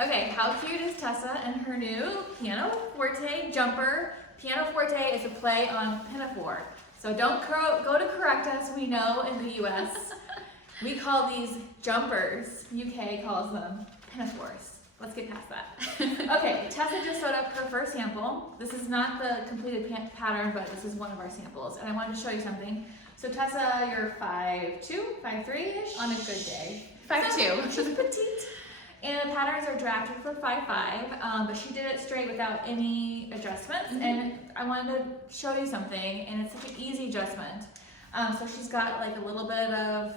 Okay, how cute is Tessa and her new Pianoforte Jumper? Pianoforte is a play on pinafore. So don't go to correct us, we know in the US. We call these jumpers, UK calls them pinafores. Let's get past that. Okay, Tessa just sewed up her first sample. This is not the completed pattern, but this is one of our samples. And I wanted to show you something. So Tessa, you're 5'2", 5'3"-ish? On a good day. 5'2". She's petite. And the patterns are drafted for 5'5", but she did it straight without any adjustments. And I wanted to show you something, and it's such an easy adjustment. So she's got like a little bit of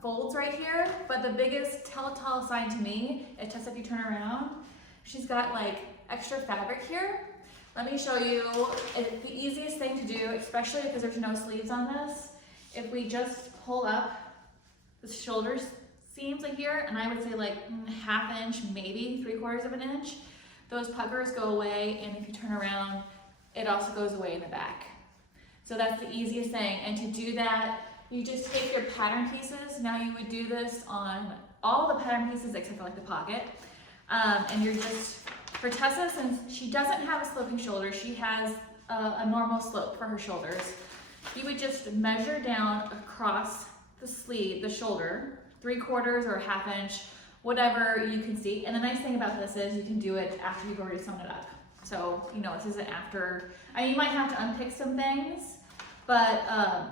folds right here, but the biggest telltale sign to me is, Tessa, if you turn around, she's got like extra fabric here. Let me show you. It's the easiest thing to do, especially because there's no sleeves on this. If we just pull up the shoulders seams like here, and I would say like ½ inch, maybe 3/4 of an inch, those puckers go away, and if you turn around, it also goes away in the back. So that's the easiest thing. And to do that, you just take your pattern pieces. Now you would do this on all the pattern pieces except for like the pocket. And you're just, for Tessa, since she doesn't have a sloping shoulder, she has a normal slope for her shoulders. You would just measure down across the sleeve, the shoulder, 3/4 or ½ inch, whatever you can see. And the nice thing about this is you can do it after you've already sewn it up. So, you know, this isn't after, I mean, you might have to unpick some things, but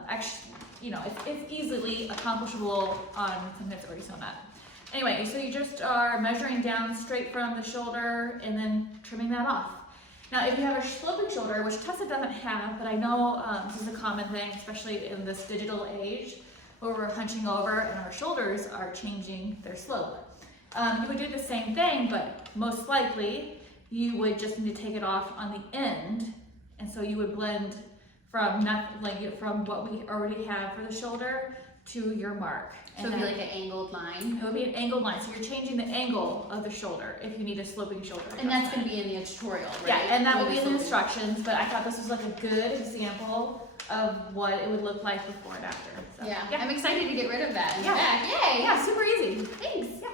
actually, you know, it's easily accomplishable on something that's already sewn up. Anyway, so you just are measuring down straight from the shoulder and then trimming that off. Now, if you have a sloping shoulder, which Tessa doesn't have, but I know this is a common thing, especially in this digital age, where we're hunching over and our shoulders are changing their slope. You would do the same thing, but most likely you would just need to take it off on the end, and so you would blend from from what we already have for the shoulder to your mark. So it would be like an angled line? It would be an angled line, so you're changing the angle of the shoulder if you need a sloping shoulder. And that's going to be in the tutorial, right? Yeah, and that will be in the instructions, but I thought this was like a good example of what it would look like before and after. So, yeah, I'm excited to get rid of that in the Yeah. back. Yay! Yeah, super easy. Thanks. Yeah.